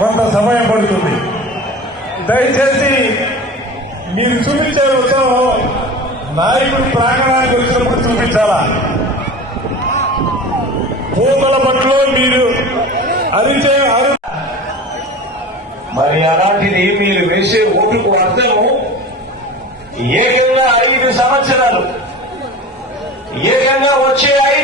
కొంత సమయం పడుతుంది. దయచేసి మీరు చూపించే ఉత్సవం నాయకుడు ప్రాంగణానికి వచ్చినప్పుడు చూపించాలా? పూతల పట్లో మీరు అరిచే అరు మరి అలాంటిది మీరు వేసే ఓటుకు అర్థము ఏకంగా ఐదు సంవత్సరాలు. ఏకంగా వచ్చే ఐదు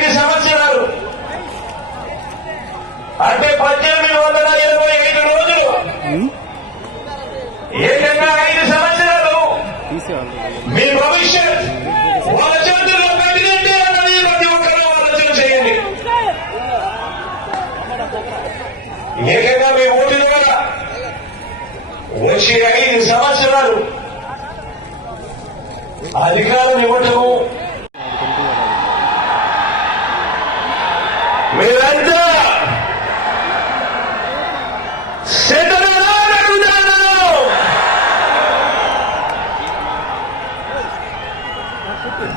ఏకంగా మీ ఓటు దగ్గర వచ్చి ఐదు సంవత్సరాలు అధికారం ఇవ్వటము. మీరంతా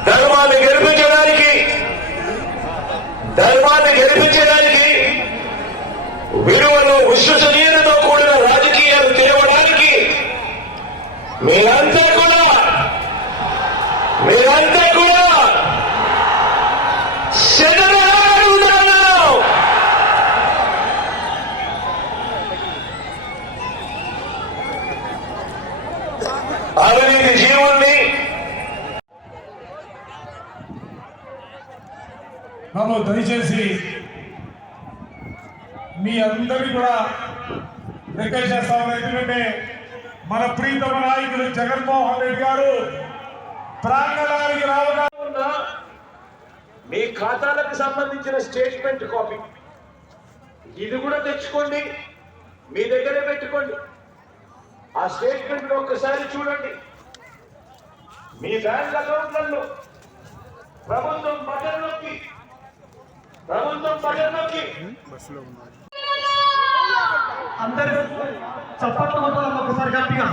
ధర్మాన్ని గెలిపించడానికి ధర్మాన్ని గెలిపించడానికి విలువలు విశ్వసనీయతతో కూడిన రాజకీయాలు తేవడానికి మీరంతా కూడా మీరంతా కూడా అవినీతి జీవుల్ని నన్ను దయచేసి మీ అందరినీ కూడా రిక్వెస్ట్ చేస్తాను ఎందుకంటే మన ప్రీతమ నాయకులు జగన్మోహన్ రెడ్డి గారు ప్రాంగణానికి రావగా మీ ఖాతాలకు సంబంధించిన స్టేట్మెంట్ కాపీ. ఇది కూడా తెచ్చుకోండి. మీ దగ్గరే పెట్టుకోండి. ఆ స్టేట్మెంట్ ఒక్కసారి చూడండి. మీ బ్యాంక్ అకౌంట్లలో ప్రభుత్వం బటన్లోకి ప్రభుత్వం బటన్లోకి అందరి చప్పట్లు కొట్టాలి ఒకసారి గట్టిగా.